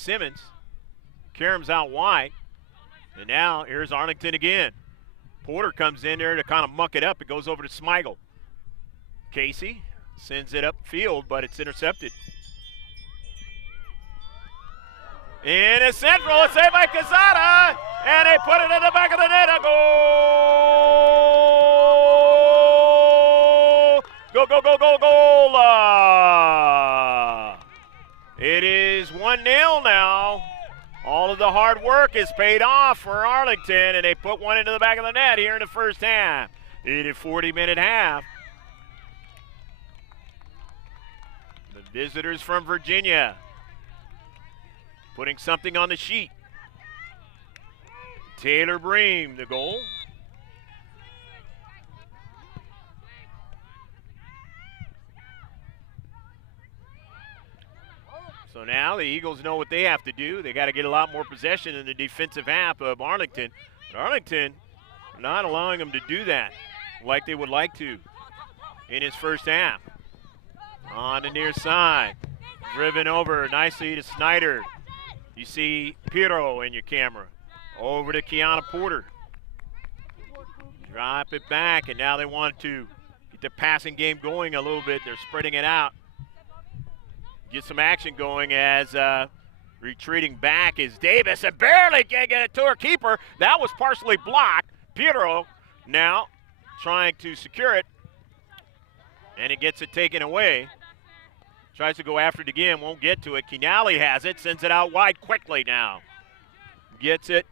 Simmons. Karam's out wide. And now here's Arlington again. Porter comes in there to kind of muck it up. It goes over to Smigel. Casey sends it upfield, but it's intercepted. In a central, it's saved by Quezada, and they put it in the back of the net. A goal! Go, go, go, go, goal! It is 1-0 now. All of the hard work is paid off for Arlington, and they put one into the back of the net here in the first half. In a 40-minute half. The visitors from Virginia putting something on the sheet. Taylor Bream, the goal. So now the Eagles know what they have to do. They got to get a lot more possession in the defensive half of Arlington. But Arlington not allowing them to do that like they would like to in his first half. On the near side, driven over nicely to Snyder. You see Pirro in your camera. Over to Kiana Porter. Drop it back, and now they want to get the passing game going a little bit. They're spreading it out. Get some action going as retreating back is Davis, and barely can't get it to her keeper. That was partially blocked. Pirro now trying to secure it, and it gets it taken away. Tries to go after it again, won't get to it. Kinali has it, sends it out wide quickly now. Gets it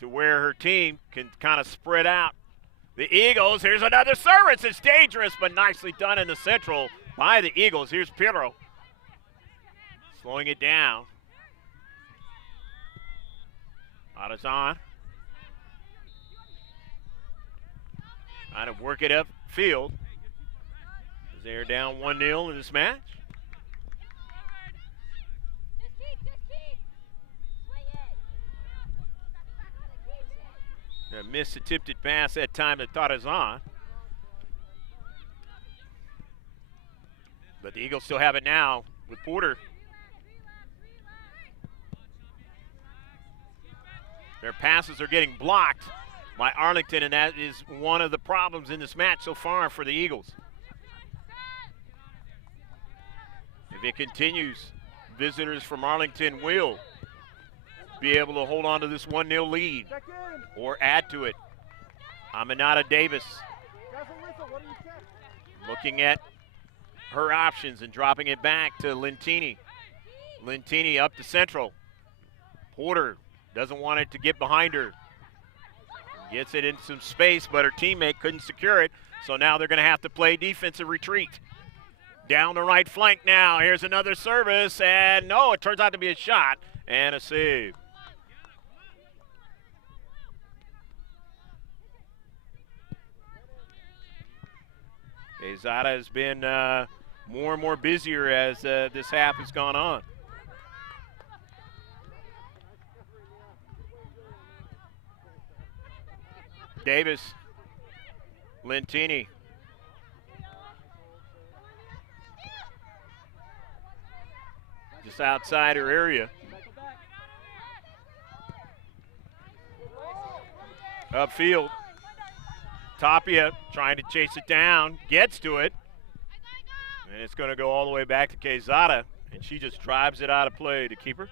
to where her team can kind of spread out. The Eagles, here's another service. It's dangerous, but nicely done in the central by the Eagles. Here's Pirro. Slowing it down. Adazan. Trying to work it upfield. They're down 1-0 in this match. A missed attempted pass that time to Tarazan. But the Eagles still have it now with Porter. Their passes are getting blocked by Arlington, and that is one of the problems in this match so far for the Eagles. If it continues, visitors from Arlington will be able to hold on to this 1-0 lead or add to it. Aminata Davis looking at her options and dropping it back to Lentini. Lentini up to central. Porter doesn't want it to get behind her. Gets it into some space, but her teammate couldn't secure it, so now they're going to have to play defensive retreat. Down the right flank now. Here's another service, and no, it turns out to be a shot and a save. Quezada has been more and more busier as this half has gone on. Davis, Lentini. Just outside her area. Upfield. Tapia trying to chase it down, gets to it. And it's going to go all the way back to Quezada, and she just drives it out of play to keep her.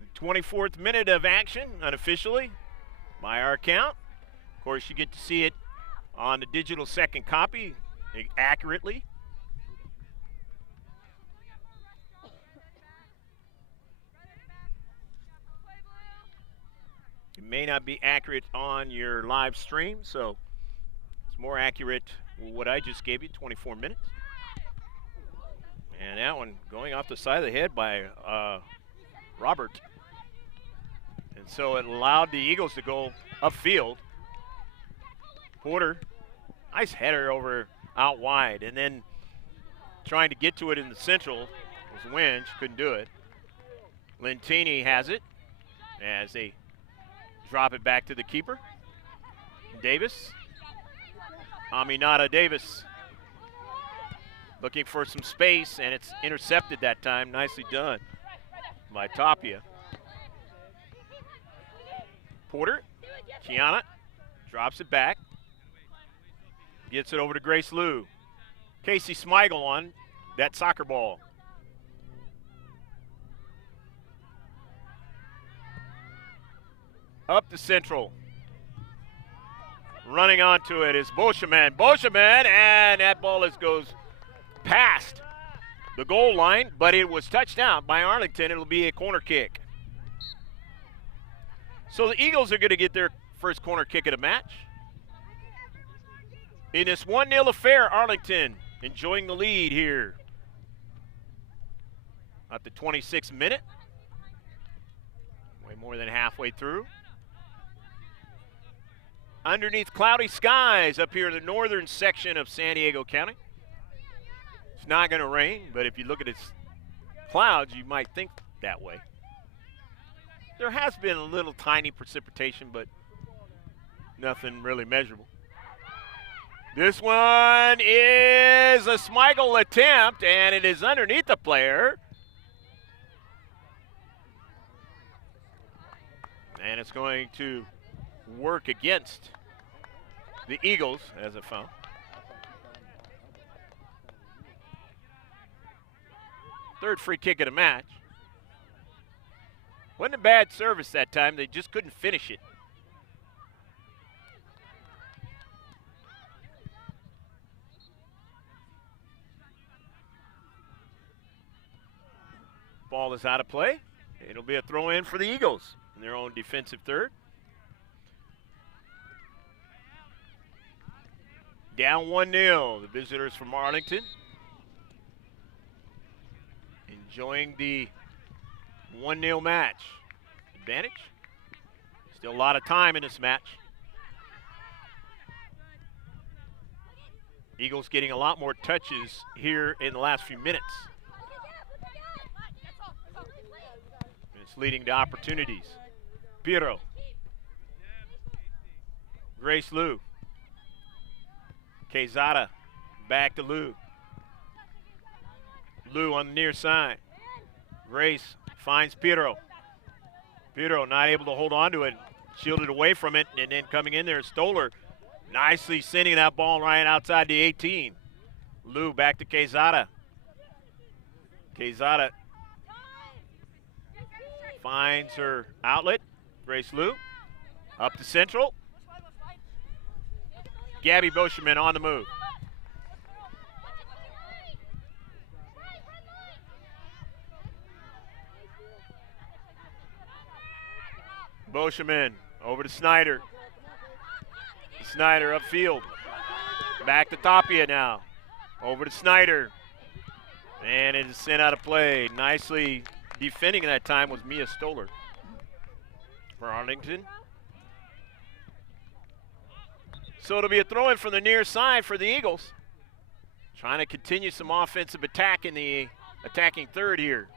The 24th minute of action, unofficially, by our count. Of course, you get to see it on the digital second copy accurately. It may not be accurate on your live stream, so it's more accurate what I just gave you, 24 minutes. And that one going off the side of the head by Robert. And so it allowed the Eagles to go upfield. Porter, nice header over out wide, and then trying to get to it in the central was Winch, couldn't do it. Lentini has it as they drop it back to the keeper. Davis Aminata Davis looking for some space, and it's intercepted that time. Nicely done by Tapia. Porter, Kiana drops it back. Gets it over to Grace Liu. Casey Smigel on that soccer ball. Up to Central. Running onto it is Boscheman. Boscheman, and that ball goes past the goal line, but it was touched down by Arlington. It'll be a corner kick. So the Eagles are going to get their first corner kick of the match. In this 1-0 affair, Arlington enjoying the lead here at the 26th minute. Way more than halfway through. Underneath cloudy skies up here in the northern section of San Diego County. It's not going to rain, but if you look at its clouds, you might think that way. There has been a little tiny precipitation, but nothing really measurable. This one is a Smigel attempt, and it is underneath the player. And it's going to work against the Eagles as a foul. Third free kick of the match. Wasn't a bad service that time. They just couldn't finish it. Ball is out of play. It'll be a throw in for the Eagles in their own defensive third. Down 1-0, the visitors from Arlington. Enjoying the 1-0 match advantage. Still a lot of time in this match. Eagles getting a lot more touches here in the last few minutes. And it's leading to opportunities. Piero. Grace Liu. Quezada back to Liu. Liu on the near side. Grace finds Piero. Piero not able to hold on to it. Shielded away from it, and then coming in there is Stoller. Nicely sending that ball right outside the 18. Liu back to Quezada. Quezada finds her outlet. Grace Liu up to Central. Gabby Boscheman on the move. Boscheman over to Snyder. Snyder upfield. Back to Tapia now. Over to Snyder. And it is sent out of play. Nicely defending that time was Mia Stoller for Arlington. So it'll be a throw-in from the near side for the Eagles. Trying to continue some offensive attack in the attacking third here.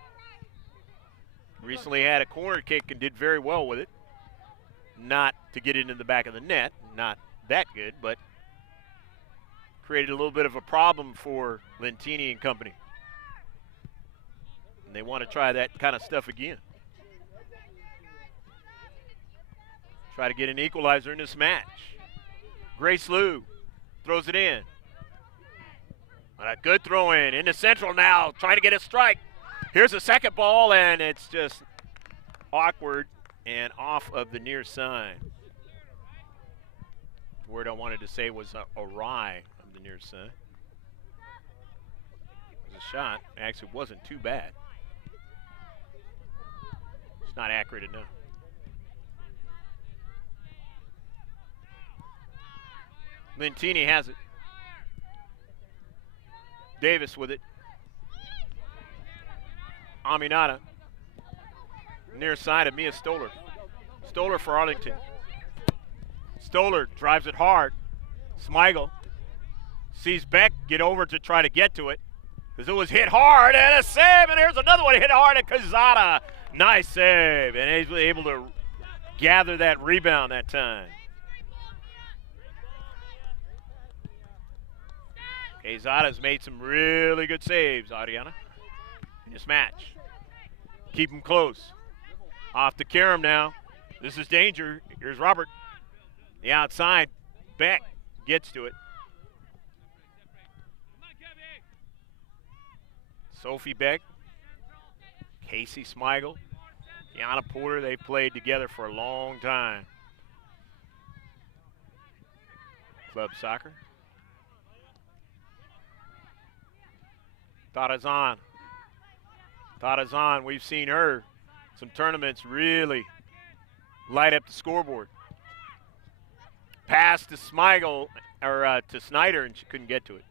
Recently had a corner kick and did very well with it. Not to get it into the back of the net. Not that good, but created a little bit of a problem for Lentini and company. And they want to try that kind of stuff again. Try to get an equalizer in this match. Grace Liu throws it in. A good throw in into Central now, trying to get a strike. Here's the second ball, and it's just awkward and off of the near side. The word I wanted to say was awry of the near side. It was a shot. Actually, wasn't too bad. It's not accurate enough. Lentini has it. Davis with it. Aminata. Near side of Mia Stoller. Stoller for Arlington. Stoller drives it hard. Smigel sees Beck get over to try to get to it. Because it was hit hard and a save. And here's another one hit hard at Quezada. Nice save. And he's able to gather that rebound that time. Quezada's made some really good saves, Ariana, in this match. Keep them close. Off to Karam now. This is danger. Here's Robert. The outside. Beck gets to it. Sophie Beck. Casey Smigel. Kiana Porter, they played together for a long time. Club soccer. Tarazan. Tarazan, we've seen her some tournaments really light up the scoreboard. Pass to Smigel, or to Snyder, and she couldn't get to it.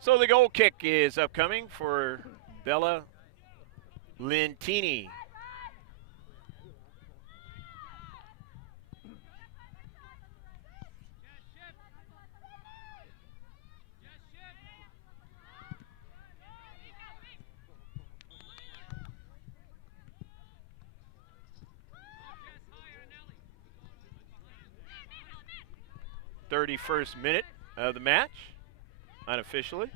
So the goal kick is upcoming for Bella Lentini. .31st minute of the match, unofficially.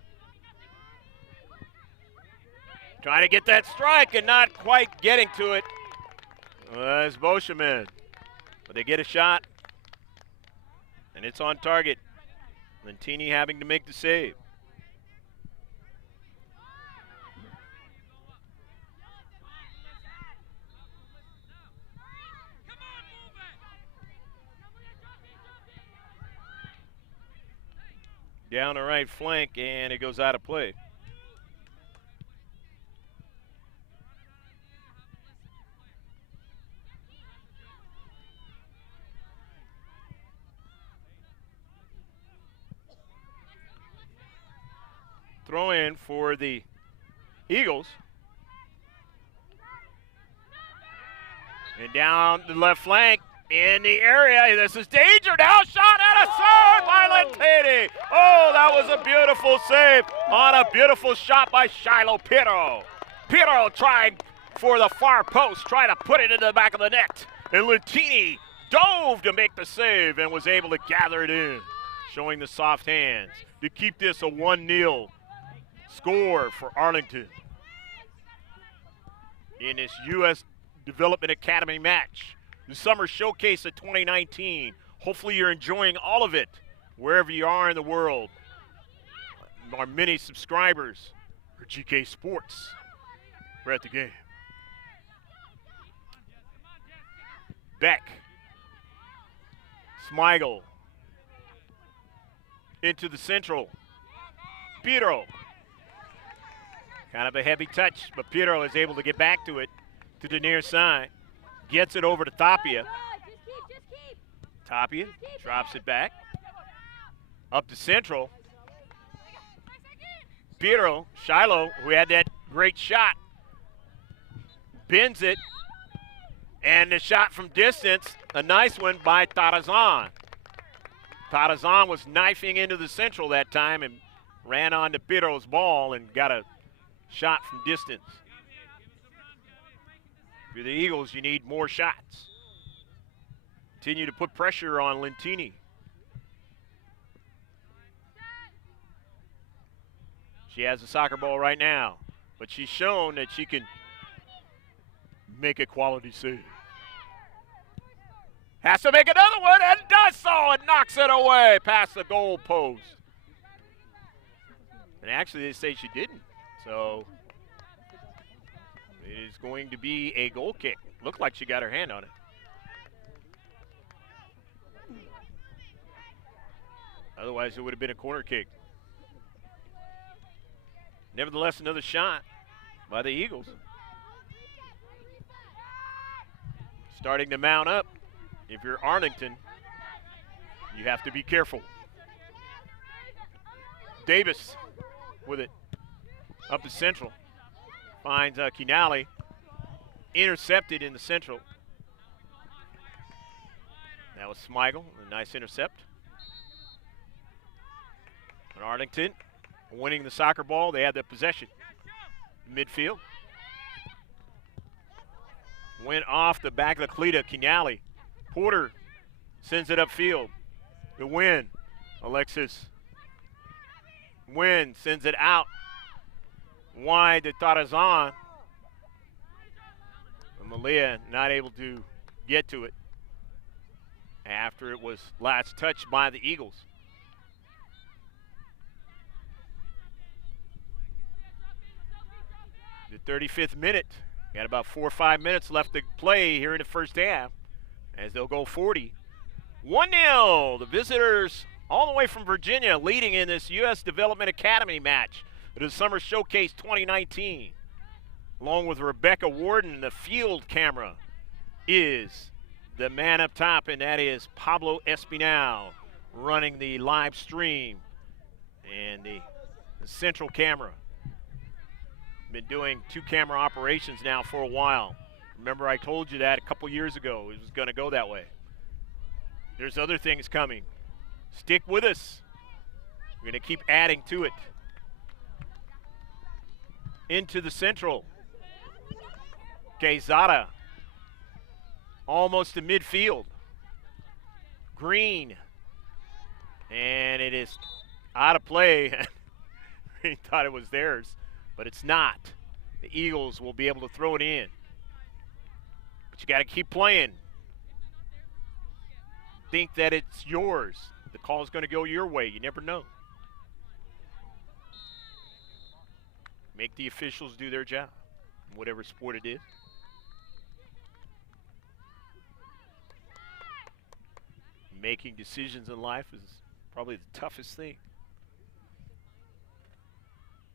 Trying to get that strike and not quite getting to it was Boscheman. But they get a shot, and it's on target. Lentini having to make the save. Down the right flank, and it goes out of play. Throw in for the Eagles. And down the left flank in the area. This is danger now. Shot at a serve by Lentini. Oh, that was a beautiful save on a beautiful shot by Shiloh Pirro. Pirro trying for the far post, trying to put it into the back of the net. And Lentini dove to make the save and was able to gather it in, showing the soft hands to keep this a 1-0 score for Arlington in this U.S. Development Academy match. The Summer Showcase of 2019. Hopefully you're enjoying all of it wherever you are in the world. Our many subscribers for GK Sports. We're at the game. Beck. Smigel. Into the central. Pirro. Kind of a heavy touch, but Pirro is able to get back to it to the near side. Gets it over to Tapia. Tapia drops it back. Up to central. Pirro, Shiloh, who had that great shot, bends it. And the shot from distance, a nice one by Tarazan. Tarazan was knifing into the central that time and ran onto Pirro's ball and got a shot from distance. For the Eagles, you need more shots. Continue to put pressure on Lentini. She has the soccer ball right now, but she's shown that she can make a quality save. Has to make another one and does so and knocks it away past the goal post. And actually they say she didn't. So it is going to be a goal kick. Looked like she got her hand on it. Otherwise it would have been a corner kick. Nevertheless, another shot by the Eagles. Starting to mount up. If you're Arlington, you have to be careful. Davis with it. Up the central. Finds Kinali. Intercepted in the central. That was Smigel. A nice intercept. And Arlington winning the soccer ball. They had the possession. Midfield. Went off the back of the cleat of Kinali. Porter sends it upfield. The Win. Alexis Win sends it out wide to Tarazan. And Malia not able to get to it after it was last touched by the Eagles. The 35th minute. Got about 4 or 5 minutes left to play here in the first half as they'll go 40. 1-0. The visitors all the way from Virginia leading in this U.S. Development Academy match. It is Summer Showcase 2019. Along with Rebecca Warden, the field camera is the man up top, and that is Pablo Espinal running the live stream. And the central camera. Been doing 2-camera operations now for a while. Remember I told you that a couple years ago it was going to go that way. There's other things coming. Stick with us. We're going to keep adding to it. Into the central. Quezada. Almost to midfield. Green. And it is out of play. He thought it was theirs, but it's not. The Eagles will be able to throw it in. But you got to keep playing. Think that it's yours. The call is going to go your way. You never know. Make the officials do their job, whatever sport it is. Making decisions in life is probably the toughest thing.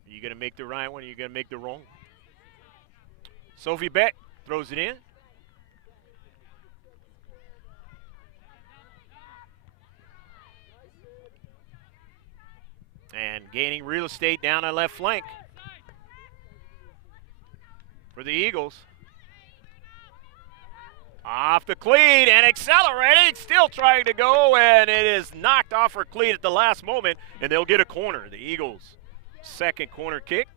Are you going to make the right one, or are you going to make the wrong one? Sophie Beck throws it in. And gaining real estate down on left flank for the Eagles. Off the cleat and accelerating, still trying to go, and it is knocked off her cleat at the last moment, and they'll get a corner. The Eagles' second corner kick.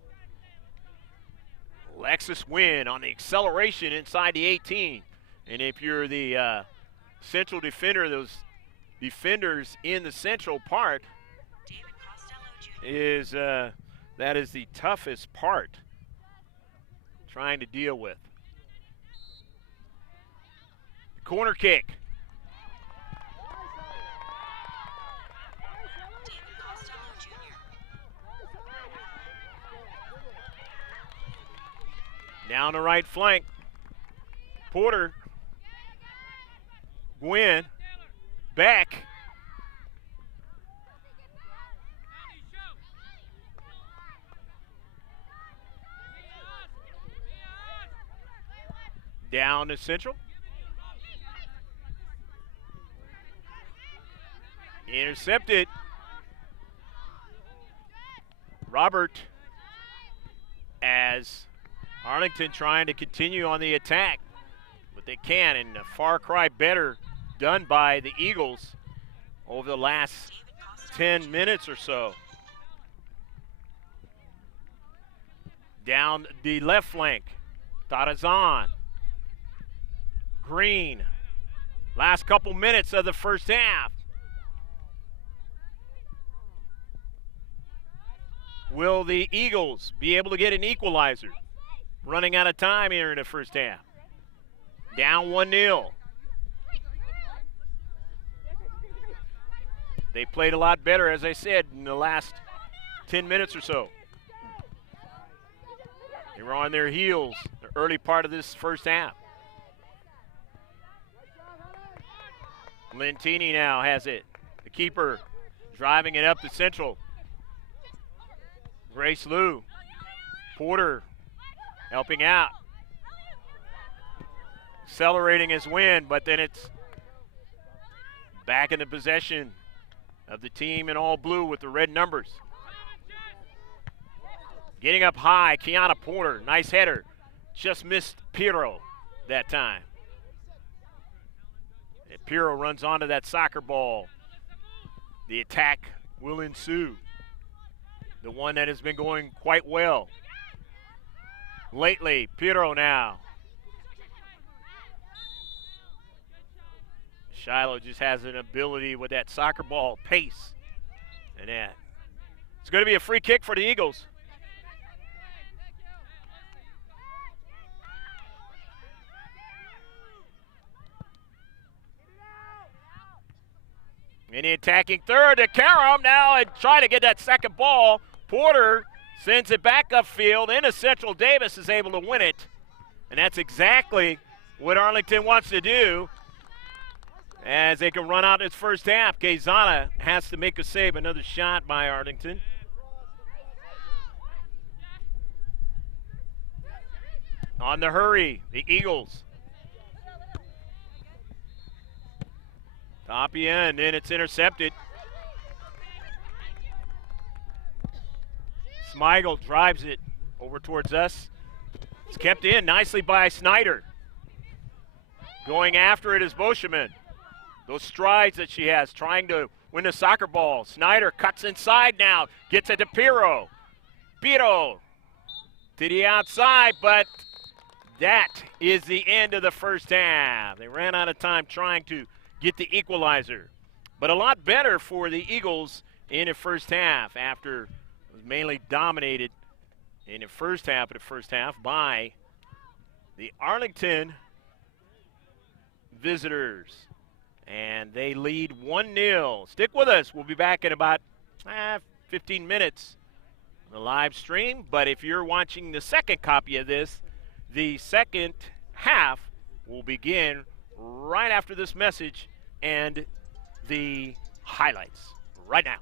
Alexis Win on the acceleration inside the 18. And if you're the central defender, those defenders in the central part, is that is the toughest part trying to deal with. Corner kick. Down the right flank. Porter. Gwynn. Back. Down to central. Intercepted. Robert, as Arlington trying to continue on the attack, but they can, and a far cry better done by the Eagles over the last 10 minutes or so. Down the left flank, Tarazan. Green. Last couple minutes of the first half. Will the Eagles be able to get an equalizer? Running out of time here in the first half. Down 1-0. They played a lot better, as I said, in the last 10 minutes or so. They were on their heels the early part of this first half. Lentini now has it. The keeper driving it up to central. Grace Liu. Porter helping out. Accelerating his win, but then it's back in the possession of the team in all blue with the red numbers. Getting up high, Kiana Porter. Nice header. Just missed Pirro that time. And Pirro runs onto that soccer ball. The attack will ensue. The one that has been going quite well lately. Pirro now. Shiloh just has an ability with that soccer ball pace and that. It's going to be a free kick for the Eagles. In the attacking third to Karam now and trying to get that second ball. Porter sends it back upfield into Central. Davis is able to win it. And that's exactly what Arlington wants to do as they can run out its first half. Quezada has to make a save. Another shot by Arlington. On the hurry, the Eagles. Tapia, and then it's intercepted. Smigel drives it over towards us. It's kept in nicely by Snyder. Going after it is Boscheman. Those strides that she has, trying to win the soccer ball. Snyder cuts inside now, gets it to Piro. Piro to the outside, but that is the end of the first half. They ran out of time trying to get the equalizer. But a lot better for the Eagles in the first half after it was mainly dominated in the first half by the Arlington visitors. And they lead 1-0. Stick with us. We'll be back in about 15 minutes on the live stream. But if you're watching the second copy of this, the second half will begin right after this message and the highlights right now.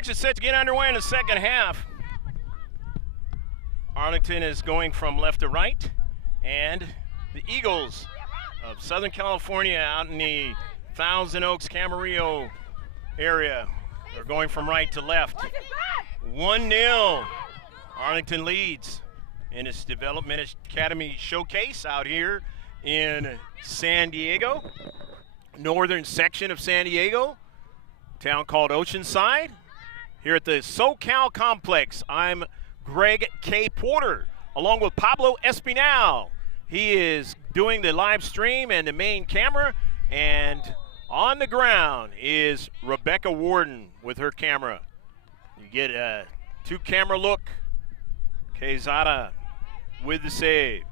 Action set to get underway in the second half. Arlington is going from left to right, and the Eagles of Southern California out in the Thousand Oaks, Camarillo area are going from right to left. 1-0. Arlington leads in its Development Academy showcase out here in San Diego, northern section of San Diego, town called Oceanside. Here at the SoCal complex, I'm Greg K. Porter, along with Pablo Espinal. He is doing the live stream and the main camera, and on the ground is Rebecca Warden with her camera. You get a two-camera look. Quezada with the save.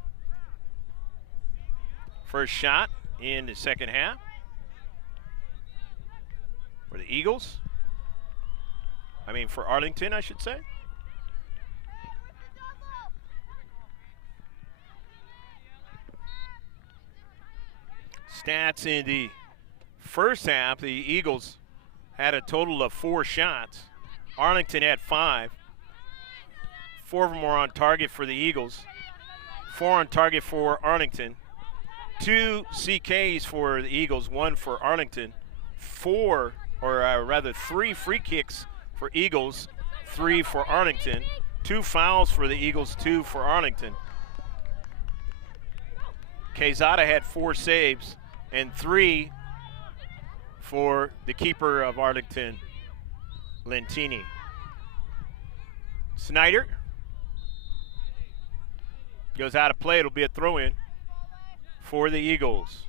First shot in the second half for the Eagles. For Arlington, I should say. Stats in the first half, the Eagles had a total of 4 shots. Arlington had 5. 4 of them were on target for the Eagles. 4 on target for Arlington. 2 CKs for the Eagles, 1 for Arlington. 3 free kicks for Eagles, 3 for Arlington. 2 fouls for the Eagles, 2 for Arlington. Quezada had 4 saves and 3 for the keeper of Arlington, Lentini. Snyder goes out of play. It'll be a throw-in for the Eagles.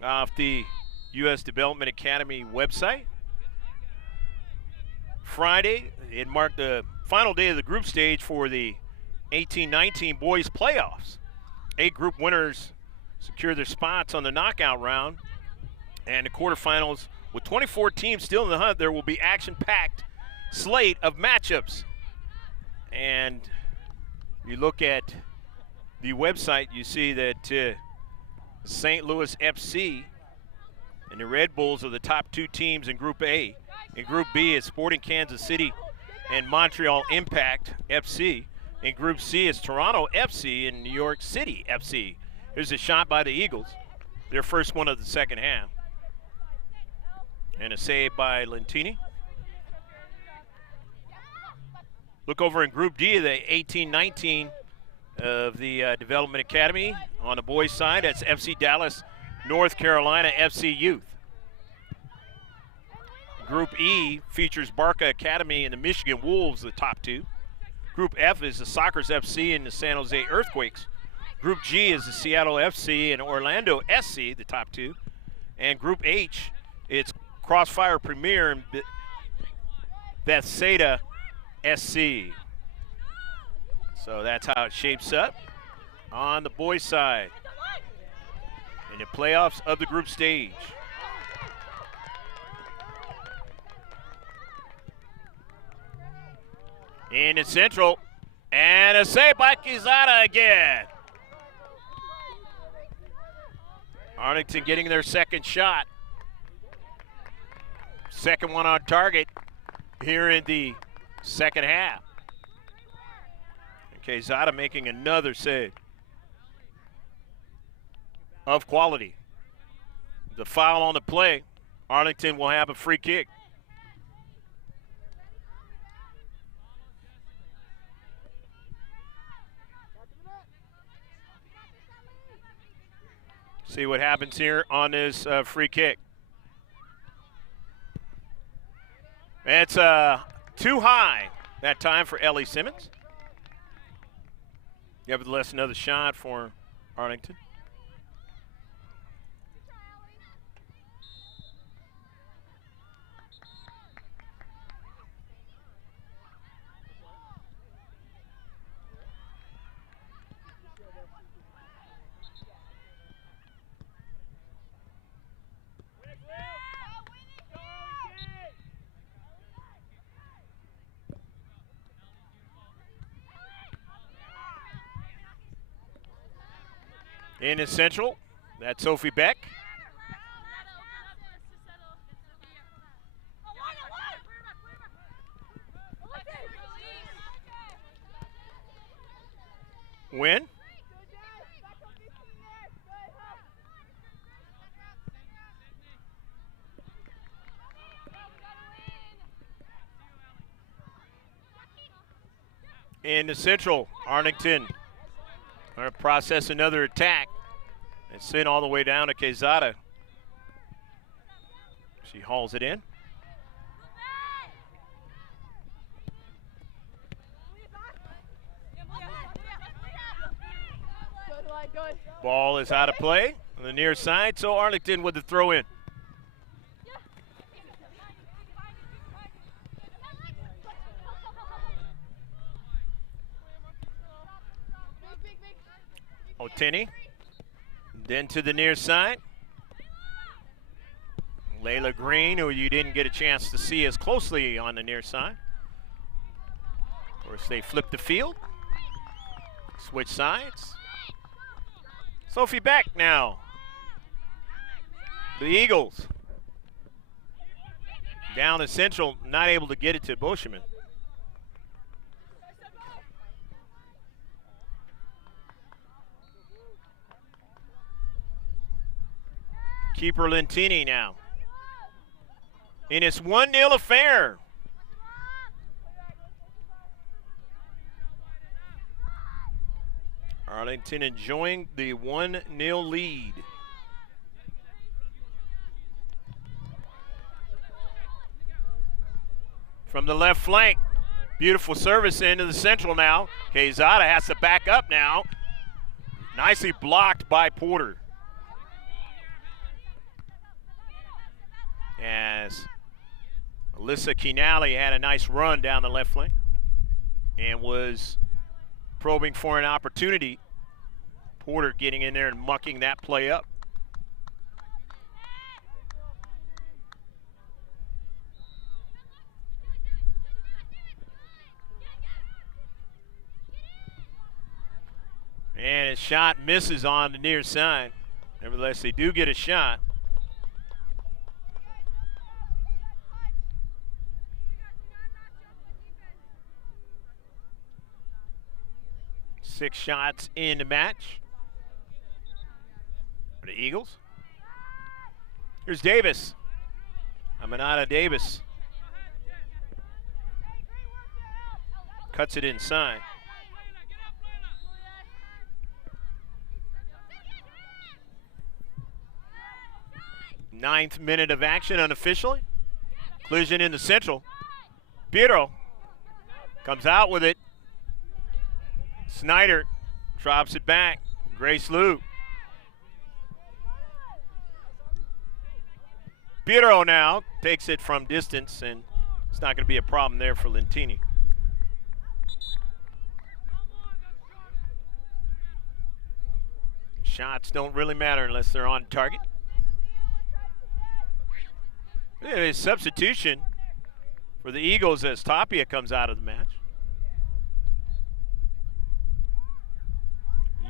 Off the U.S. Development Academy website. Friday, it marked the final day of the group stage for the 18-19 boys playoffs. 8 group winners secure their spots on the knockout round. And the quarterfinals, with 24 teams still in the hunt, there will be action-packed slate of matchups. And you look at the website, you see that St. Louis FC and the Red Bulls are the top 2 teams in Group A. In Group B is Sporting Kansas City and Montreal Impact FC. In Group C is Toronto FC and New York City FC. Here's a shot by the Eagles, their first one of the second half. And a save by Lentini. Look over in Group D, the 18-19 of the Development Academy. On the boys' side, that's FC Dallas, North Carolina FC Youth. Group E features Barca Academy and the Michigan Wolves, the top 2. Group F is the Sockers FC and the San Jose Earthquakes. Group G is the Seattle FC and Orlando SC, the top 2. And Group H, it's Crossfire Premier and Bethsaida SC. So that's how it shapes up on the boys' side in the playoffs of the group stage. In the central, and a save by Quezada again. Arlington getting their second shot. Second one on target here in the second half. And Quezada making another save of quality. The foul on the play. Arlington will have a free kick. See what happens here on this free kick. It's too high that time for Ellie Simmons. Nevertheless, another shot for Arlington. In the central, that's Sophie Beck. win. In the Central, Arlington going to process another attack and send all the way down to Quezada. She hauls it in. Ball is out of play on the near side, so Arlington with the throw in. Oteni, then to the near side. Layla Green, who you didn't get a chance to see as closely on the near side. Of course, they flip the field, switch sides. Sophie Beck now. The Eagles. Down the Central, not able to get it to Boscheman. Keeper Lentini now. In its 1-0 affair. Arlington enjoying the 1-0 lead. From the left flank, beautiful service into the Central now. Quezada has to back up now. Nicely blocked by Porter. As Alyssa Kinali had a nice run down the left flank and was probing for an opportunity. Porter getting in there and mucking that play up. And his shot misses on the near side. Nevertheless, they do get a shot. Six shots in the match for the Eagles. Here's Davis. Aminata Davis. Cuts it inside. Ninth minute of action unofficially. Collision in the Central. Piero comes out with it. Snyder drops it back. Grace Liu. Piero now takes it from distance, and it's not going to be a problem there for Lentini. Shots don't really matter unless they're on target. A substitution for the Eagles as Tapia comes out of the match.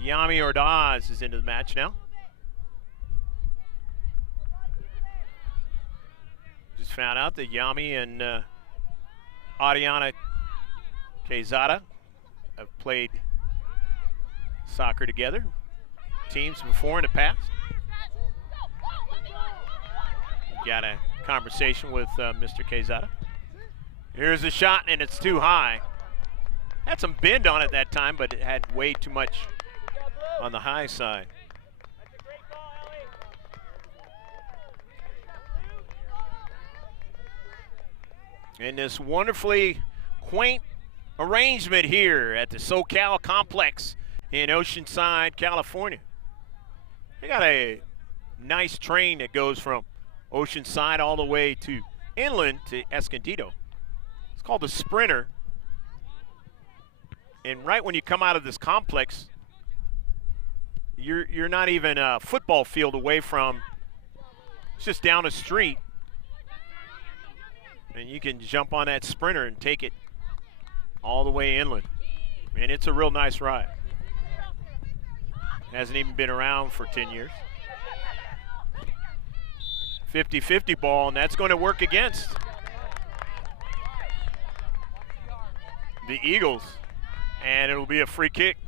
Yami Ordaz is into the match now. Just found out that Yami and Ariana Quezada have played soccer together, teams before in the past. Got a conversation with Mr. Quezada. Here's a shot, and it's too high. Had some bend on it that time, but it had way too much on the high side. And this wonderfully quaint arrangement here at the SoCal complex in Oceanside, California. They got a nice train that goes from Oceanside all the way to inland to Escondido. It's called the Sprinter. And right when you come out of this complex, you're not even a football field away from, it's just down the street. And you can jump on that Sprinter and take it all the way inland. And it's a real nice ride. Hasn't even been around for 10 years. 50-50 ball, and that's going to work against the Eagles. And it'll be a free kick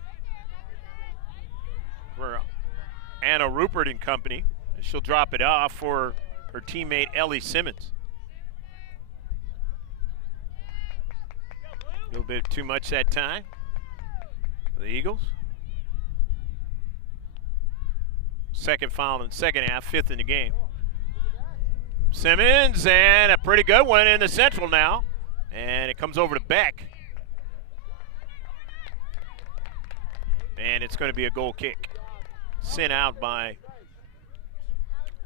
Anna Rupert and company. And she'll drop it off for her teammate Ellie Simmons. A little bit too much that time for the Eagles. Second foul in the second half, 5th in the game. Simmons, and a pretty good one in the central now. And it comes over to Beck. And it's going to be a goal kick. Sent out by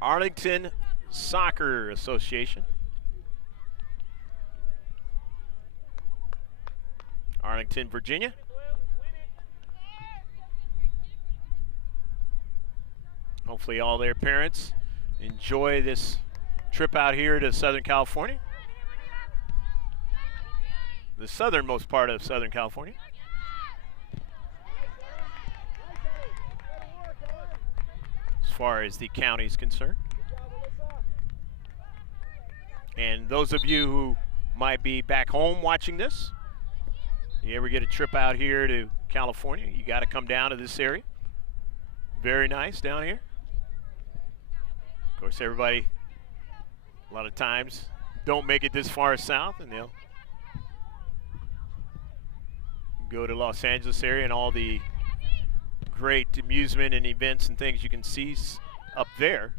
Arlington Soccer Association. Arlington, Virginia. Hopefully all their parents enjoy this trip out here to Southern California. The southernmost part of Southern California. As far as the county is concerned. And those of you who might be back home watching this, you ever get a trip out here to California, you got to come down to this area. Very nice down here. Of course, everybody, a lot of times, don't make it this far south, and they'll go to Los Angeles area and all the great amusement and events and things you can see up there.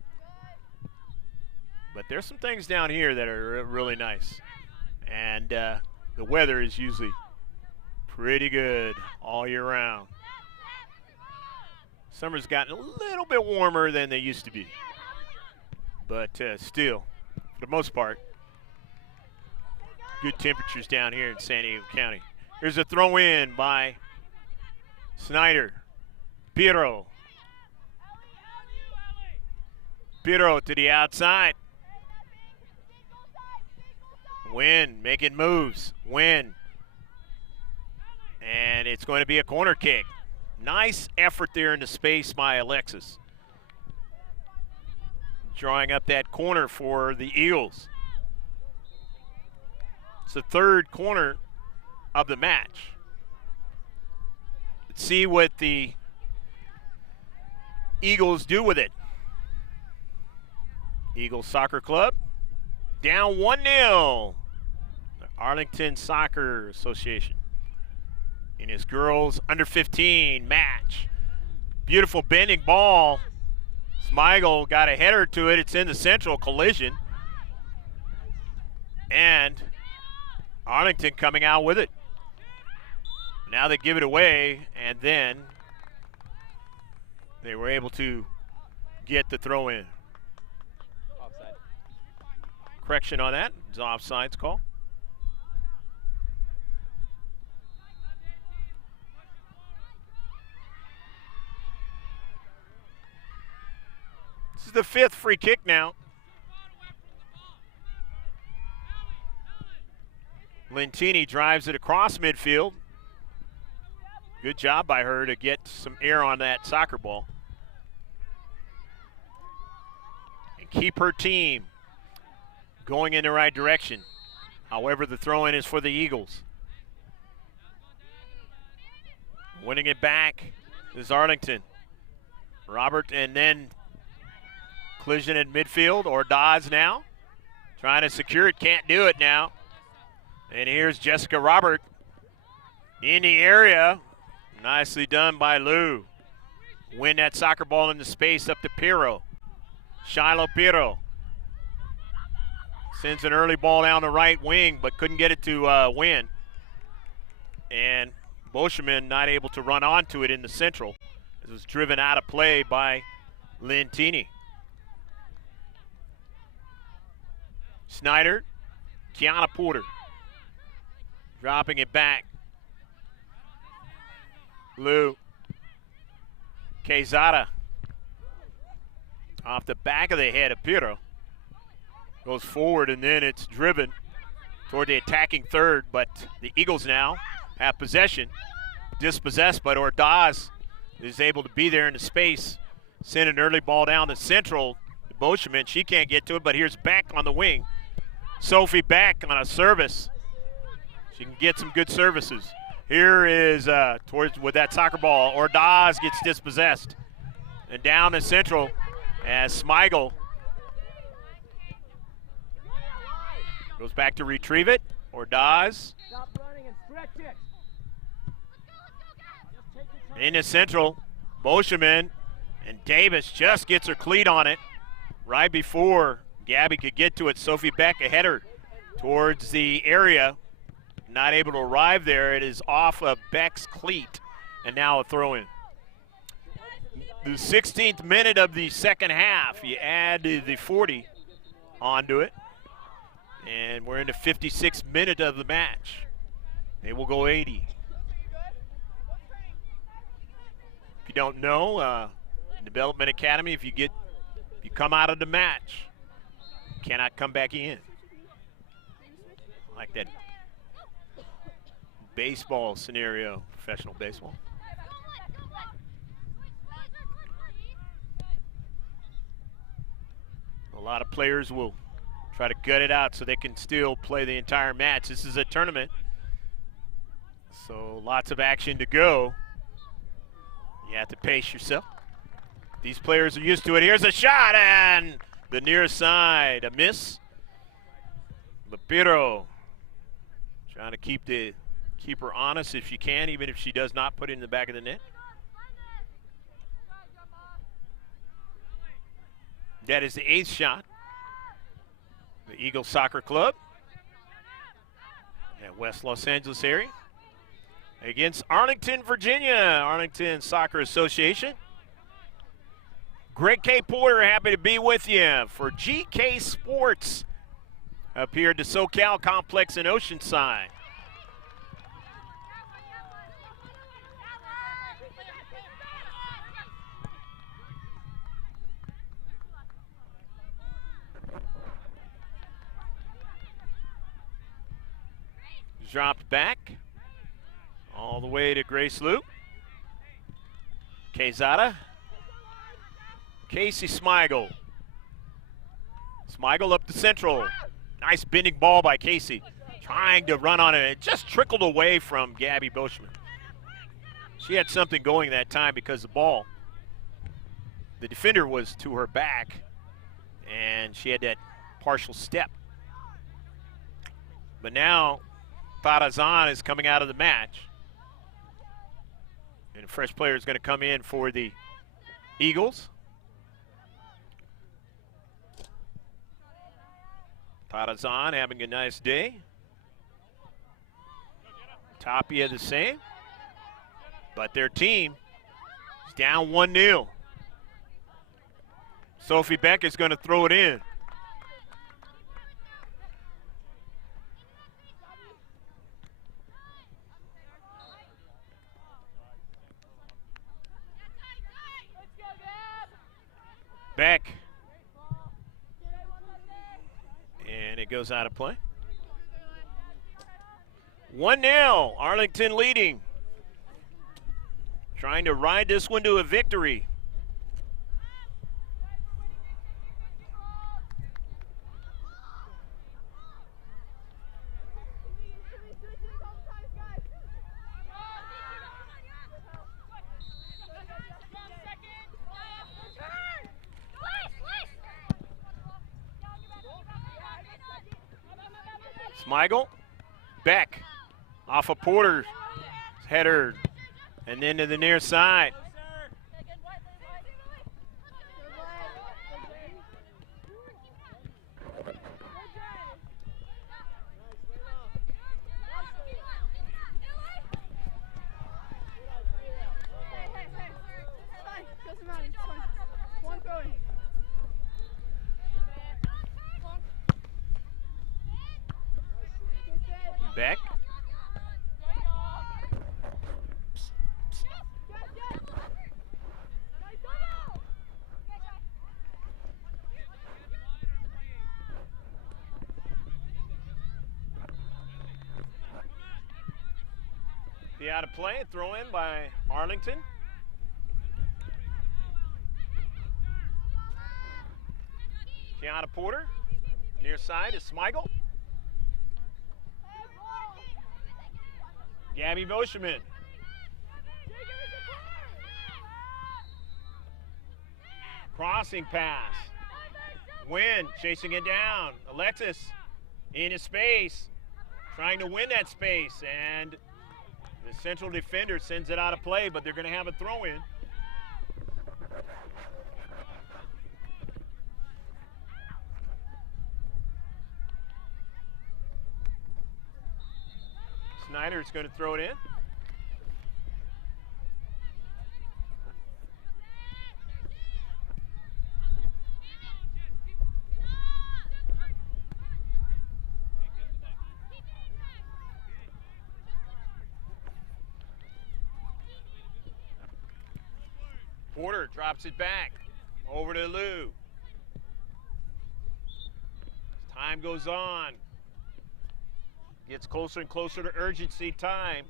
But there's some things down here that are really nice. And the weather is usually pretty good all year round. Summer's gotten a little bit warmer than they used to be. But still, for the most part, good temperatures down here in San Diego County. Here's a throw in by Snyder. Pirro. Pirro to the outside. Wynn making moves. Wynn. And it's going to be a corner kick. Nice effort there in the space by Alexis. Drawing up that corner for the Eagles. It's the 3rd corner of the match. Let's see what the Eagles do with it. Eagles Soccer Club down 1-0. The Arlington Soccer Association in his girls under 15 match. Beautiful bending ball. Smigel got a header to it. It's in the central collision. And Arlington coming out with it. Now they give it away, and then they were able to get the throw in. Offside. Correction on that. It's offsides call. This is the 5th free kick now. Lentini drives it across midfield. Good job by her to get some air on that soccer ball. And keep her team going in the right direction. However, the throw-in is for the Eagles. Winning it back is Arlington. Robert, and then collision in midfield. Ordaz now trying to secure it. Can't do it now. And here's Jessica Robert in the area. Nicely done by Lou. Win that soccer ball into space up to Pirro. Shiloh Pirro sends an early ball down the right wing, but couldn't get it to win. And Boscheman not able to run onto it in the central. It was driven out of play by Lentini. Snyder, Kiana Porter. Dropping it back. Lou. Quezada. Off the back of the head of Pirro. Goes forward, and then it's driven toward the attacking third, but the Eagles now have possession. Dispossessed, but Ordaz is able to be there in the space. Send an early ball down the central. Boscheman, she can't get to it, but here's Beck on the wing. Sophie Beck on a service. She can get some good services. Here is towards with that soccer ball. Ordaz gets dispossessed. And down to Central as Smigel goes back to retrieve it. Ordaz. Into Central. Boscheman and Davis just gets her cleat on it right before Gabby could get to it. Sophie Beck, a header towards the area. Not able to arrive there. It is off of Beck's cleat, and now a throw-in. The 16th minute of the second half. You add the 40 onto it, and we're in the 56th minute of the match. They will go 80. If you don't know, Development Academy, if you come out of the match, you cannot come back in. Like that baseball scenario, professional baseball. A lot of players will try to gut it out so they can still play the entire match. This is a tournament, so lots of action to go. You have to pace yourself. These players are used to it. Here's a shot, and the near side, a miss. Lapiro trying to keep her honest if she can, even if she does not put it in the back of the net. That is the 8th shot. The Eagles Soccer Club at West Los Angeles area against Arlington, Virginia. Arlington Soccer Association. Greg K. Porter, happy to be with you for GK Sports up here at the SoCal Complex in Oceanside. Dropped back all the way to Grace Loop. Quezada. Casey Smigel. Smigel up to Central. Nice bending ball by Casey. Trying to run on it. It just trickled away from Gabby Boschman. She had something going that time because the ball, the defender was to her back, and she had that partial step. But now Tarazan is coming out of the match. And a fresh player is going to come in for the Eagles. Tarazan having a nice day. Tapia the same. But their team is down 1-0. Sophie Beck is going to throw it in. Beck. And it goes out of play. 1-0, Arlington leading. Trying to ride this one to a victory. Smigel, Beck, off of Porter's header, and then to the near side. Beck. Be out of play, throw in by Arlington. Kiana Porter, near side is Smigel. Gabby Boscheman. Crossing pass. Wynn chasing it down. Alexis in his space, trying to win that space, and the central defender sends it out of play, but they're going to have a throw-in. Snyder's going to throw it in. Porter drops it back over to Lou. As time goes on, gets closer and closer to urgency time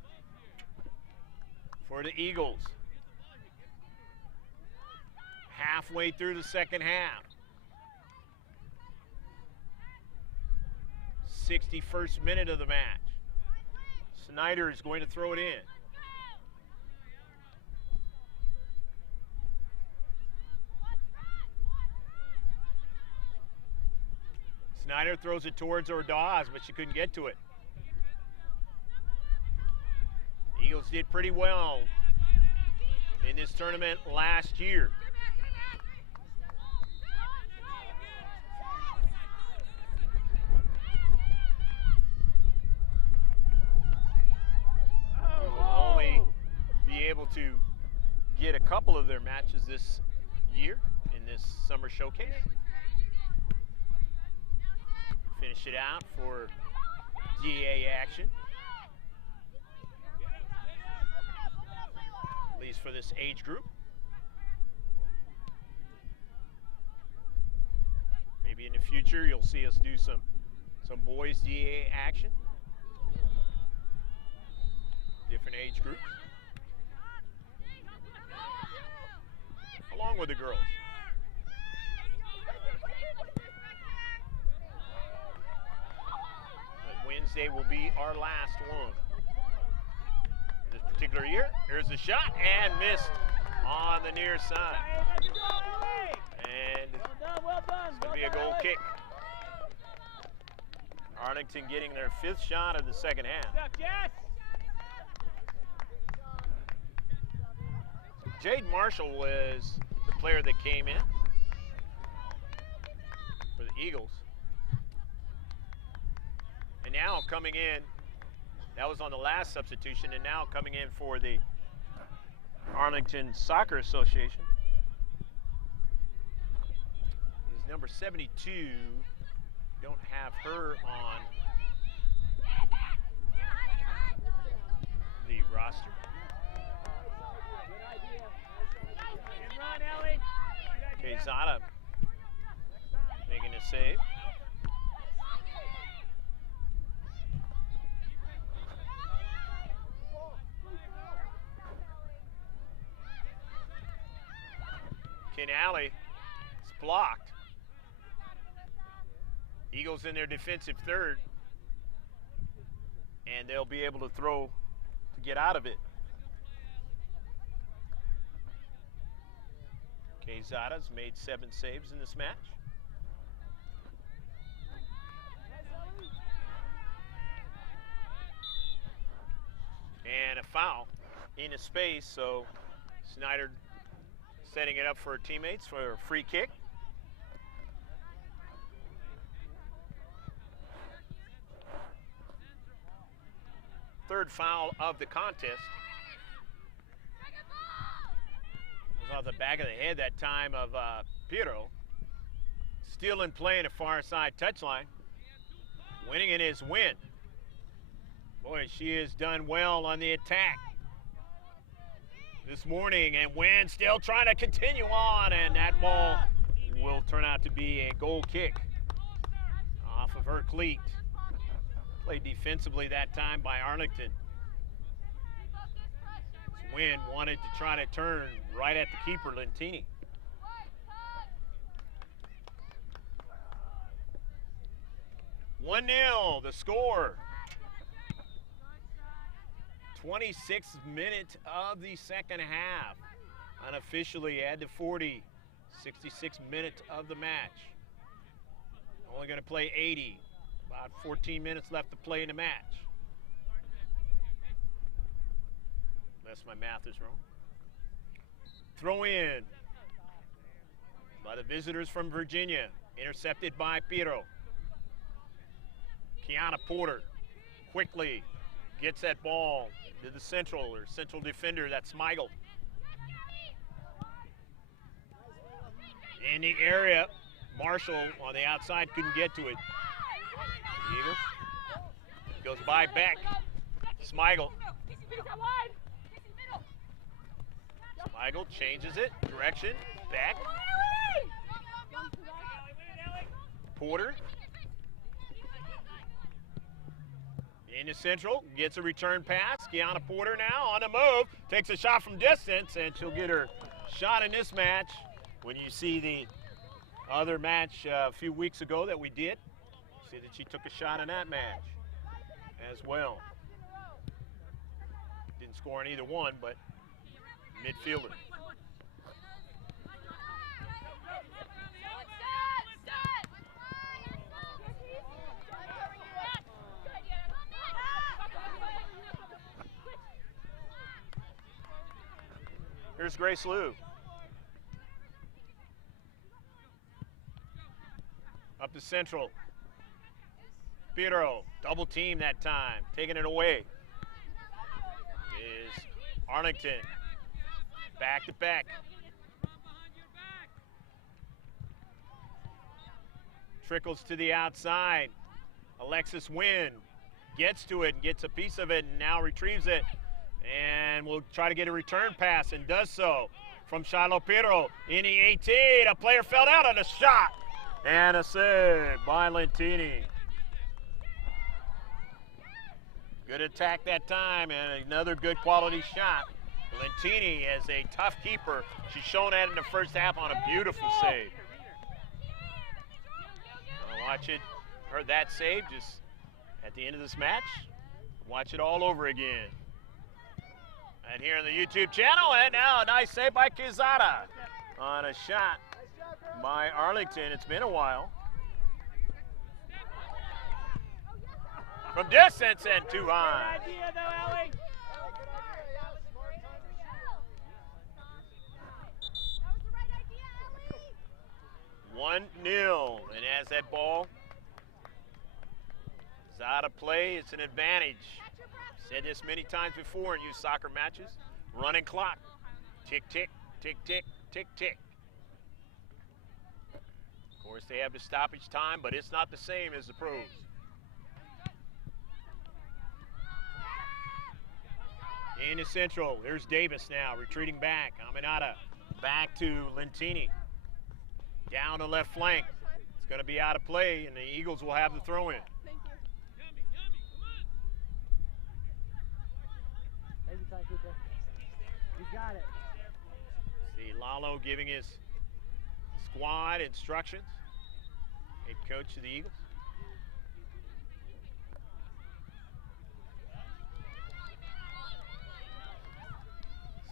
for the Eagles. Halfway through the second half. 61st minute of the match. Snyder is going to throw it in. Snyder throws it towards Ordaz, but she couldn't get to it. Eagles did pretty well in this tournament last year. We will only be able to get a couple of their matches this year in this summer showcase. Finish it out for DA action. At least for this age group. Maybe in the future you'll see us do some boys DA action. Different age groups. Along with the girls. Wednesday will be our last one. This particular year, here's the shot and missed on the near side. And it's going to be a goal kick. Arlington getting their 5th shot of the second half. Jade Marshall was the player that came in for the Eagles. And now coming in, that was on the last substitution, and now coming in for the Arlington Soccer Association is number 72. Don't have her on the roster. Quezada making a save. Alley is blocked. Eagles in their defensive third, and they'll be able to throw to get out of it. Quezada's made 7 saves in this match. And a foul in a space, so Snyder setting it up for her teammates for a free kick. Third foul of the contest. It was off the back of the head that time of Piero. Still in play in a far side touchline. Winning it is Wynn. Boy, she has done well on the attack this morning, and Wynn still trying to continue on, and that ball will turn out to be a goal kick off of her cleat. Played defensively that time by Arlington. Wynn wanted to try to turn right at the keeper, Lentini. "1-0, the score. 26th minute of the second half. Unofficially at the 40, 66 minutes of the match. Only going to play 80. About 14 minutes left to play in the match. Unless my math is wrong. Throw in by the visitors from Virginia. Intercepted by Piero. Kiana Porter quickly gets that ball to the central defender, that's Smigel. In the area, Marshall on the outside couldn't get to it. The Eagles goes by Beck. Smigel. Smigel changes it, direction, Beck. Porter. Into central, gets a return pass. Kiana Porter now on the move, takes a shot from distance, and she'll get her shot in this match. When you see the other match a few weeks ago that we did, see that she took a shot in that match as well. Didn't score in either one, but midfielder. Here's Grace Liu. Up to central. Piero, double team that time, taking it away. Is Arlington. Back to back. Trickles to the outside. Alexis Wynn gets to it and gets a piece of it and now retrieves it. And will try to get a return pass and does so from Shiloh Piero in the 18. A player fell down on a shot and a save by Lentini. Good attack that time and another good quality shot. Lentini is a tough keeper. She's shown that in the first half on a beautiful save. Watch it, heard that save just at the end of this match. Watch it all over again. And here on the YouTube channel, and now a nice save by Quezada on a shot by Arlington. It's been a while. From distance and too high. 1-0, and as that ball is out of play, it's an advantage. Said this many times before in youth soccer matches. Running clock. Tick, tick, tick, tick, tick, tick. Of course, they have the stoppage time, but it's not the same as the pros. In the central, there's Davis now, retreating back. Aminata back to Lentini. Down the left flank. It's going to be out of play, and the Eagles will have the throw-in. You got it. See Lalo giving his squad instructions. Head coach of the Eagles.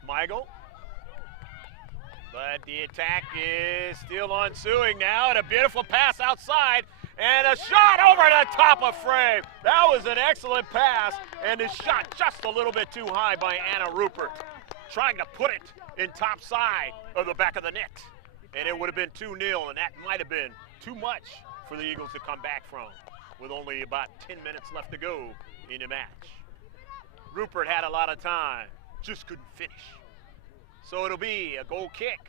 Smigel. But the attack is still ensuing now, and a beautiful pass outside, and a shot over the top of frame. That was an excellent pass, and a shot just a little bit too high by Anna Rupert, trying to put it in top side of the back of the net. And it would have been 2-0, and that might have been too much for the Eagles to come back from, with only about 10 minutes left to go in the match. Rupert had a lot of time, just couldn't finish. So it'll be a goal kick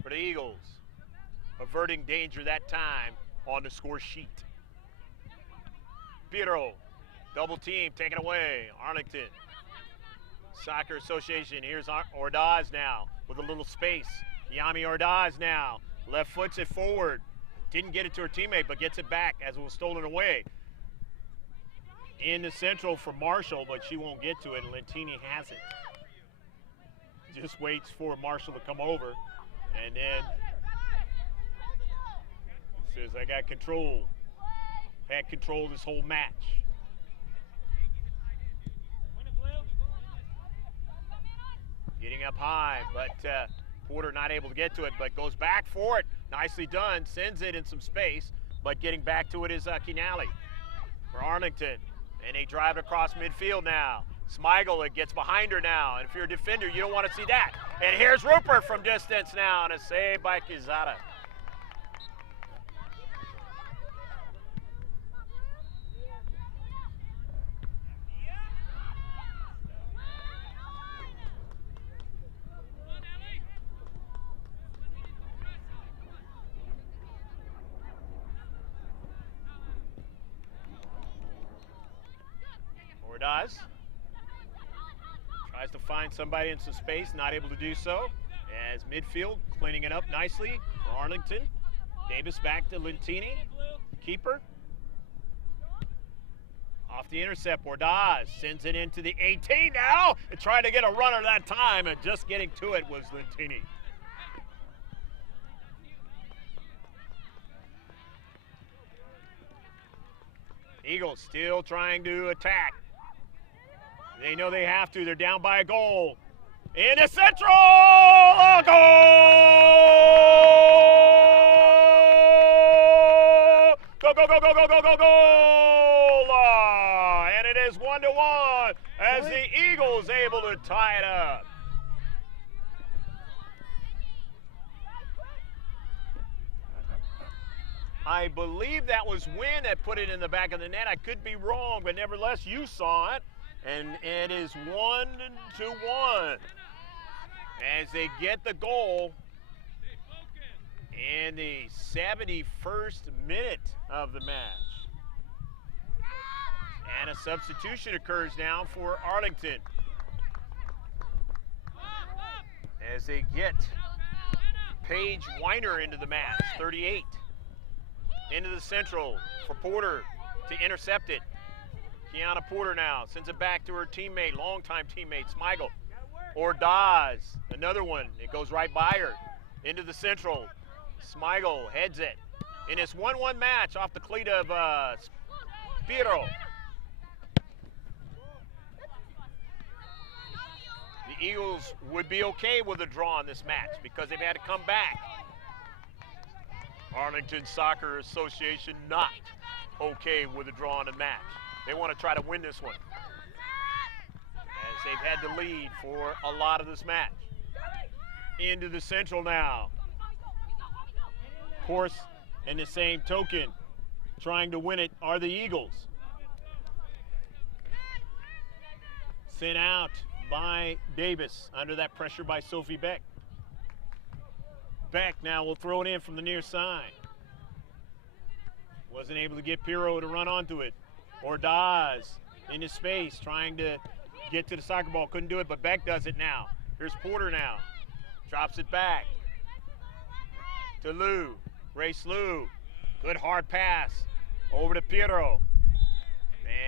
for the Eagles, averting danger that time on the score sheet. Piero, double team, taken away. Arlington Soccer Association, here's Ordaz now with a little space. Yami Ordaz now, left foots it forward. Didn't get it to her teammate, but gets it back as it was stolen away. In the central for Marshall, but she won't get to it, and Lentini has it. Just waits for Marshall to come over, and then says, I got control. Had control this whole match. Getting up high, but Porter not able to get to it, but goes back for it. Nicely done, sends it in some space, but getting back to it is Kinali for Arlington. And they drive it across midfield now. Smigel, it gets behind her now, and if you're a defender, you don't want to see that. And here's Rupert from distance now, and a save by Quezada. Ordaz tries to find somebody in some space, not able to do so. As midfield cleaning it up nicely for Arlington. Davis back to Lentini, keeper. Off the intercept, Ordaz sends it into the 18 now, and trying to get a runner that time, and just getting to it was Lentini. Eagles still trying to attack. They know they have to. They're down by a goal. In the central! A goal! Go, go, go, go, go, go, go, goal! And it is 1-1 as the Eagles able to tie it up. I believe that was Wynn that put it in the back of the net. I could be wrong, but nevertheless, you saw it. And it is 1-1 as they get the goal in the 71st minute of the match. And a substitution occurs now for Arlington as they get Paige Weiner into the match, 38. Into the central for Porter to intercept it. Kiana Porter now sends it back to her teammate, longtime teammate, Smigel. Ordaz, another one. It goes right by her. Into the central. Smigel heads it. In this 1-1 match off the cleat of Spiro. The Eagles would be okay with a draw in this match because they've had to come back. Arlington Soccer Association not okay with a draw in the match. They want to try to win this one, as they've had the lead for a lot of this match. Into the central now. Of course, in the same token, trying to win it are the Eagles. Sent out by Davis under that pressure by Sophie Beck. Beck now will throw it in from the near side. Wasn't able to get Pirro to run onto it. Ordaz into space, trying to get to the soccer ball. Couldn't do it, but Beck does it now. Here's Porter now. Drops it back to Lou. Race Lou. Good hard pass over to Pirro.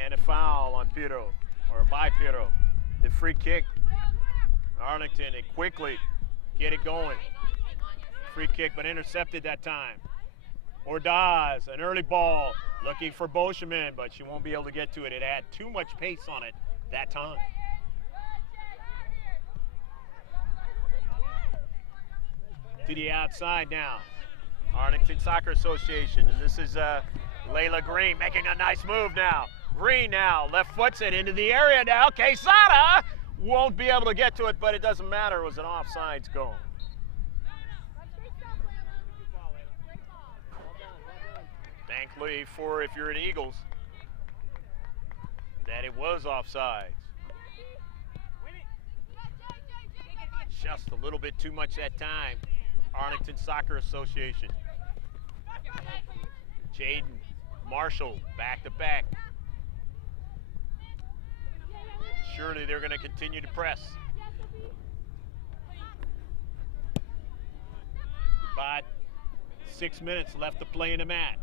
And a foul on Pirro, or by Pirro. The free kick. Arlington, they quickly get it going. Free kick, but intercepted that time. Ordaz, an early ball, looking for Boscheman, but she won't be able to get to it. It had too much pace on it that time. To the outside now. Arlington Soccer Association, and this is Layla Green making a nice move now. Green now, left foots it into the area now. Quezada won't be able to get to it, but it doesn't matter. It was an offsides goal. Thankfully for, if you're an Eagles, that it was offsides. Just a little bit too much that time. Arlington Soccer Association. Jaden Marshall back to back. Surely they're going to continue to press. About 6 minutes left to play in the match.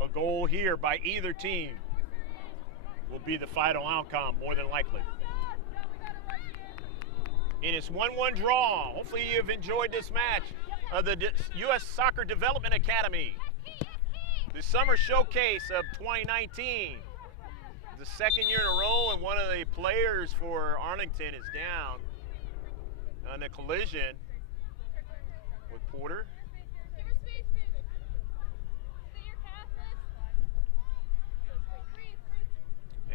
A goal here by either team will be the final outcome, more than likely. In its 1-1 draw, hopefully you've enjoyed this match of the U.S. Soccer Development Academy, the summer showcase of 2019. the second year in a row, and one of the players for Arlington is down on a collision with Porter.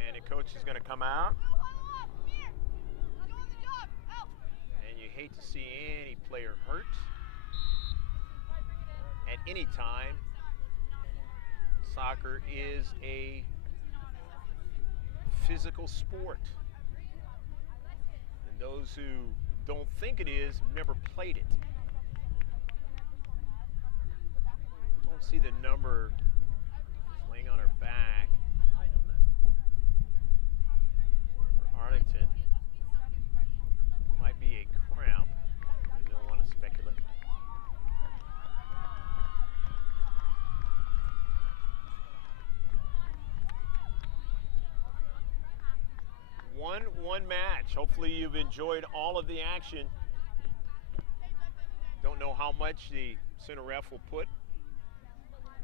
And the coach is going to come out. And you hate to see any player hurt at any time. Soccer is a physical sport. And those who don't think it is never played it. Don't see the number laying on her back. Arlington might be a cramp. I don't want to speculate. One match. Hopefully you've enjoyed all of the action. Don't know how much the center ref will put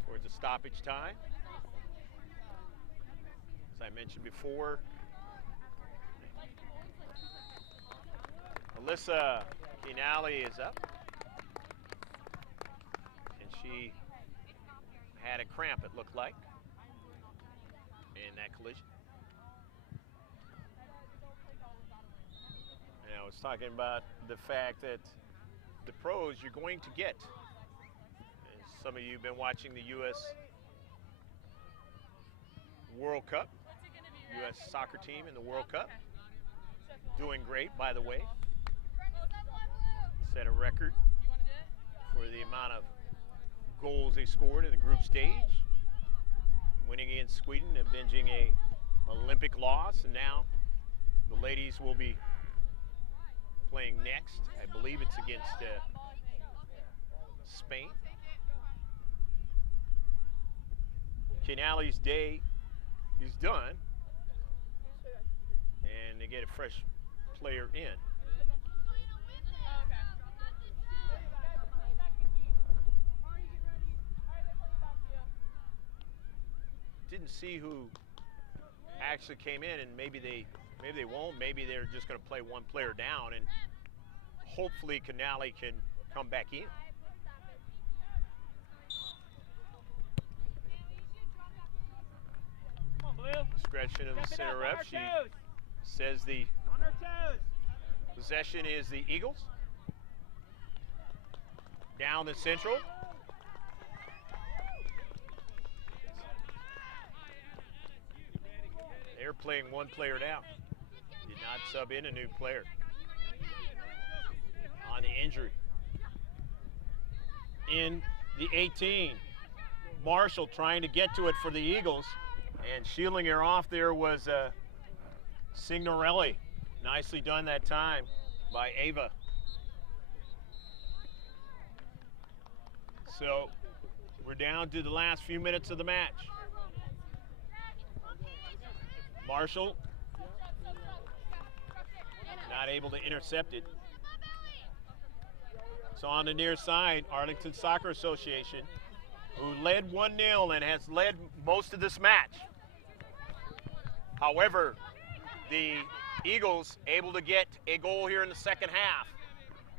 towards the stoppage time. As I mentioned before, Alyssa Kinali is up, and she had a cramp, it looked like, in that collision. And I was talking about the fact that the pros you're going to get, and some of you have been watching the U.S. World Cup, U.S. soccer team in the World Cup, doing great, by the way. Set a record for the amount of goals they scored in the group stage, winning against Sweden, avenging a Olympic loss, and now the ladies will be playing next. I believe it's against Spain. Kinali's day is done, and they get a fresh player in. Didn't see who actually came in, and maybe they won't. Maybe they're just going to play one player down, and hopefully Canali can come back in. Discretion of the center ref. She says the possession is the Eagles. Down the central. They're playing one player down. Did not sub in a new player on the injury. In the 18, Marshall trying to get to it for the Eagles, and shielding her off there was Signorelli. Nicely done that time by Ava. So we're down to the last few minutes of the match. Marshall not able to intercept it. So on the near side, Arlington Soccer Association, who led 1-0 and has led most of this match. However, the Eagles able to get a goal here in the second half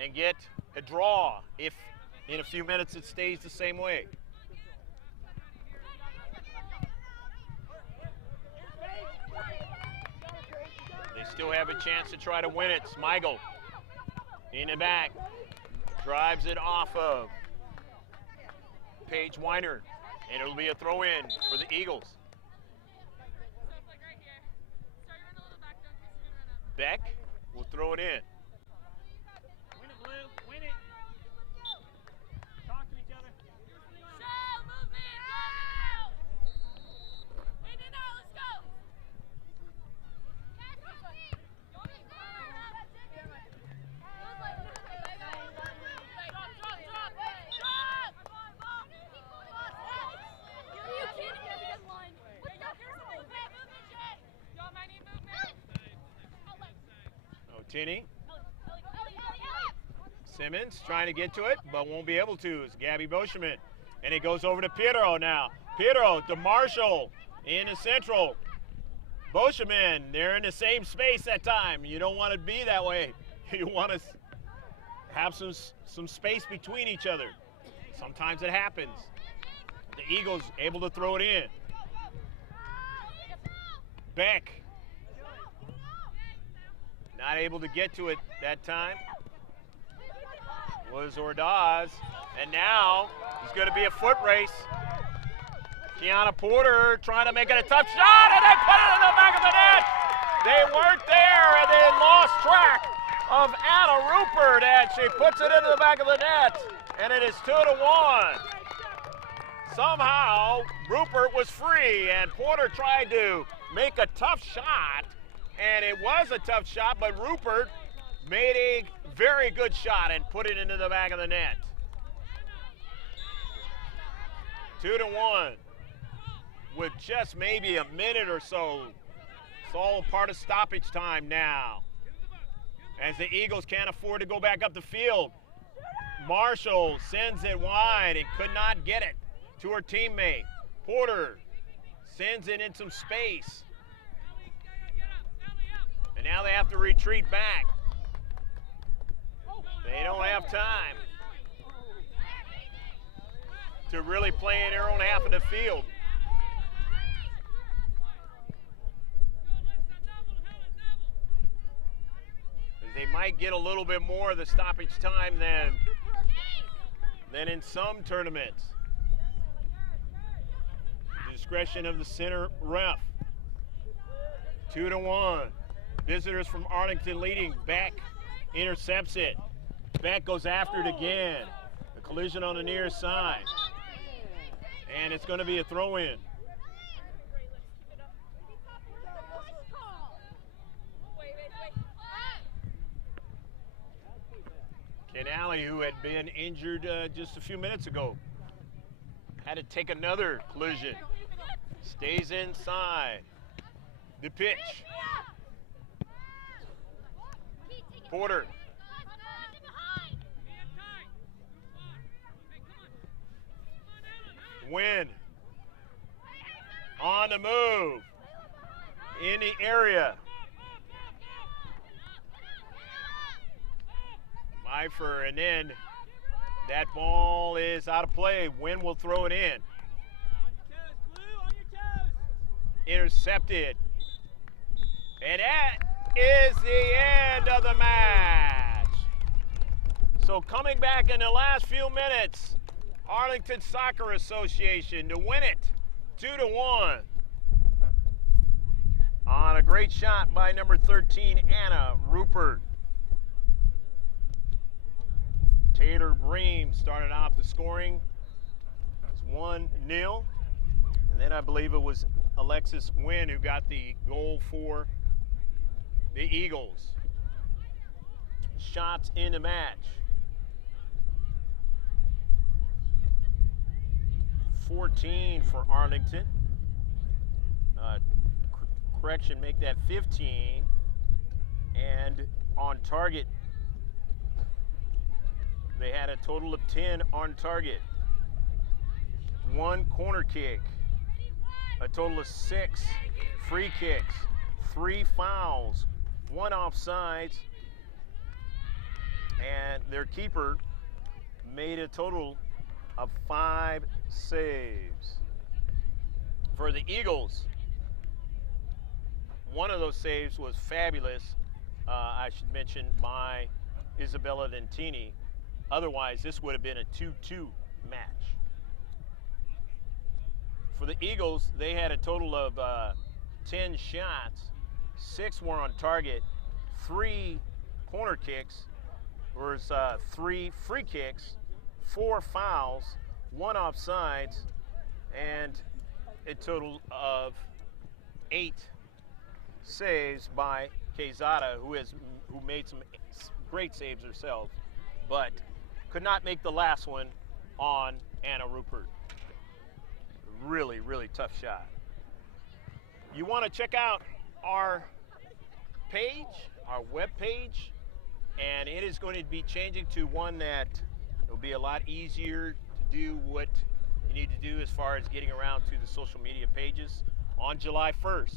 and get a draw if in a few minutes it stays the same way. Still have a chance to try to win it. Smigel in the back, drives it off of Paige Weiner, and it'll be a throw-in for the Eagles. Beck will throw it in. Win it, Blue. Win it. Talk to each other. Tinney. Simmons trying to get to it, but won't be able to. It's Gabby Boschman. And it goes over to Pietro now. Pietro to Marshall in the central. Boscheman, they're in the same space that time. You don't want to be that way. You want to have some space between each other. Sometimes it happens. The Eagles able to throw it in. Beck. Not able to get to it that time. Was Ordaz. And now it's going to be a foot race. Kiana Porter trying to make it a tough shot, and they put it in the back of the net. They weren't there, and they lost track of Anna Rupert, and she puts it into the back of the net, and it is 2-1. Somehow, Rupert was free, and Porter tried to make a tough shot, and it was a tough shot, but Rupert made a very good shot and put it into the back of the net. 2-1. With just maybe a minute or so. It's all part of stoppage time now. As the Eagles can't afford to go back up the field. Marshall sends it wide and could not get it to her teammate. Porter sends it in some space. And now they have to retreat back. They don't have time to really play in their own half of the field. They might get a little bit more of the stoppage time than in some tournaments. The discretion of the center ref. 2-1. Visitors from Arlington leading. Beck intercepts it. Beck goes after it again. A collision on the near side. And it's going to be a throw-in. Alley, who had been injured just a few minutes ago, had to take another collision. Stays inside. The pitch. Porter. Win. On the move. In the area. Pfeiffer, and then that ball is out of play. Wynn will throw it in. Intercepted. And that is the end of the match. So coming back in the last few minutes, Arlington Soccer Association to win it 2-1 on a great shot by number 13, Anna Rupert. Taylor Bream started off the scoring. It was 1-0. And then I believe it was Alexis Wynn who got the goal for the Eagles. Shots in the match. 14 for Arlington. Correction, make that 15. And on target, they had a total of 10 on target. 1 corner kick. A total of 6 free kicks. 3 fouls. 1 offsides. And their keeper made a total of 5 saves. For the Eagles, one of those saves was fabulous, I should mention, by Isabella Dentini. Otherwise, this would have been a 2-2 match. For the Eagles, they had a total of 10 shots. 6 were on target. 3 corner kicks. There was 3 free kicks, 4 fouls, 1 offsides, and a total of 8 saves by Quezada, who made some great saves herself, but could not make the last one on Anna Rupert. Really, really tough shot. You want to check out our page, our web page, and it is going to be changing to one that will be a lot easier to do what you need to do as far as getting around to the social media pages on July 1st.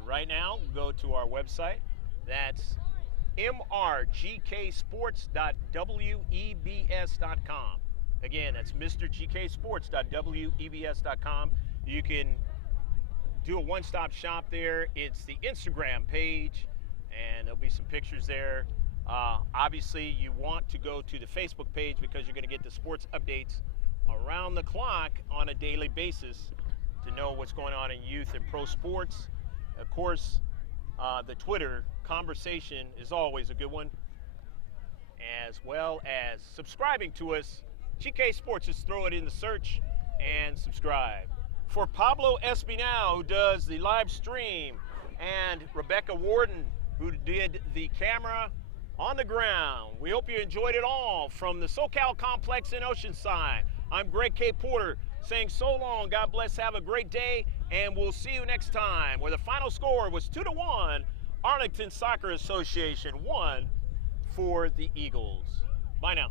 But right now, go to our website. That's mrgksports.webs.com. Again, that's mrgksports.webs.com. You can do a one-stop shop there. It's the Instagram page, and there'll be some pictures there. Obviously, you want to go to the Facebook page because you're going to get the sports updates around the clock on a daily basis to know what's going on in youth and pro sports. Of course, the Twitter conversation is always a good one, as well as subscribing to us. GK Sports, just throw it in the search and subscribe. For Pablo Espinal, who does the live stream, and Rebecca Warden, who did the camera on the ground, we hope you enjoyed it all from the SoCal complex in Oceanside. I'm Greg K. Porter saying so long, God bless, have a great day, and we'll see you next time, where the final score was 2-1, Arlington Soccer Association won for the Eagles. Bye now.